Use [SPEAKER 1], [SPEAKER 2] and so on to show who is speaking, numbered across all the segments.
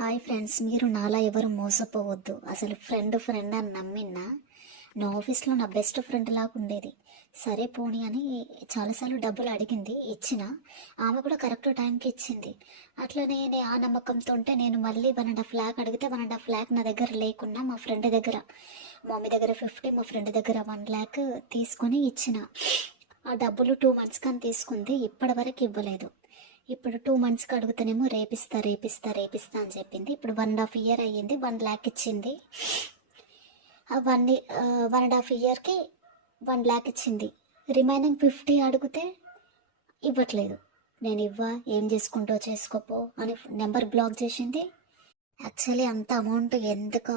[SPEAKER 1] Hi friends మీరు నాలా ఎవరు మోసపోవద్దు. అసలు ఫ్రెండ్ ఫ్రెండ్ అని నమ్మినా? నా ఆఫీస్లో నా బెస్ట్ ఫ్రెండ్ లాగా ఉండేది. సరే పోనీ అని చాలాసార్లు డబ్బులు అడిగింది ఇచ్చిన. ఆమె కూడా కరెక్ట్ టైంకి ఇచ్చింది. అట్లనే నేను ఆ నమ్మకంతో ఉంటే నేను మళ్ళీ వన్ అండ్ హాఫ్ ల్యాక్ అడిగితే వన్ అండ్ హాఫ్ ల్యాక్ నా దగ్గర లేకున్నా మా ఫ్రెండ్ దగ్గర. మమ్మీ దగ్గర ఫిఫ్టీ మా ఫ్రెండ్ దగ్గర వన్ ల్యాక్ తీసుకొని ఇచ్చిన. ఆ డబ్బులు టూ మంత్స్ కానీ తీసుకుంది ఇప్పటి వరకు ఇవ్వలేదు. ఇప్పుడు టూ మంత్స్కి అడుగుతానేమో రేపిస్తా రేపిస్తా రేపిస్తా అని చెప్పింది. ఇప్పుడు వన్ అండ్ హాఫ్ ఇయర్ అయ్యింది వన్ ల్యాక్ ఇచ్చింది. వన్ వన్ అండ్ హాఫ్ ఇయర్కి వన్ ల్యాక్ ఇచ్చింది. రిమైనింగ్ ఫిఫ్టీ అడిగితే ఇవ్వట్లేదు. నేను ఇవ్వ ఏం చేసుకుంటో చేసుకోపో అని నెంబర్ బ్లాక్ చేసింది. యాక్చువల్లీ అంత అమౌంట్ ఎందుకు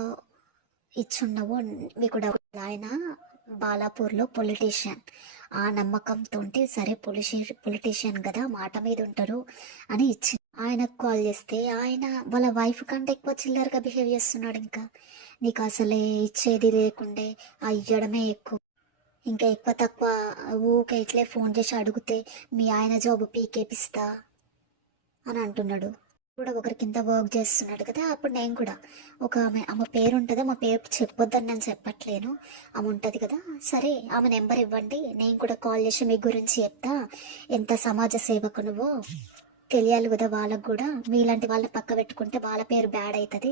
[SPEAKER 1] ఇచ్చున్నావో మీకు డౌట్ ఆయన బాలాపూర్లో పొలిటీషియన్. ఆ నమ్మకంతో సరే పొలిషి పొలిటీషియన్ కదా మాట మీద ఉంటారు అని ఇచ్చి ఆయనకు కాల్ చేస్తే ఆయన వాళ్ళ వైఫ్ కంటే ఎక్కువ చిల్లరగా బిహేవ్ చేస్తున్నాడు ఇంకా. నీకు అసలే ఇచ్చేది లేకుండే ఆ ఇవ్వడమే ఎక్కువ. ఇంకా ఎక్కువ తక్కువ ఊకే ఇట్లే ఫోన్ చేసి అడిగితే మీ ఆయన జాబ్ పీకేపిస్తా అని అంటున్నాడు. కూడా ఒకరి కింద వర్క్ చేస్తున్నాడు కదా అప్పుడు నేను కూడా ఒక ఆమె ఆమె పేరు ఉంటుంది మా పేరు చెప్పొద్దని నేను చెప్పట్లేను ఆమె ఉంటుంది కదా సరే ఆమె నెంబర్ ఇవ్వండి నేను కూడా కాల్ చేసి మీ గురించి చెప్తా ఎంత సమాజ సేవకు నువ్వో తెలియాలి కదా వాళ్ళకు కూడా మీలాంటి వాళ్ళని పక్క పెట్టుకుంటే వాళ్ళ పేరు బ్యాడ్ అవుతుంది.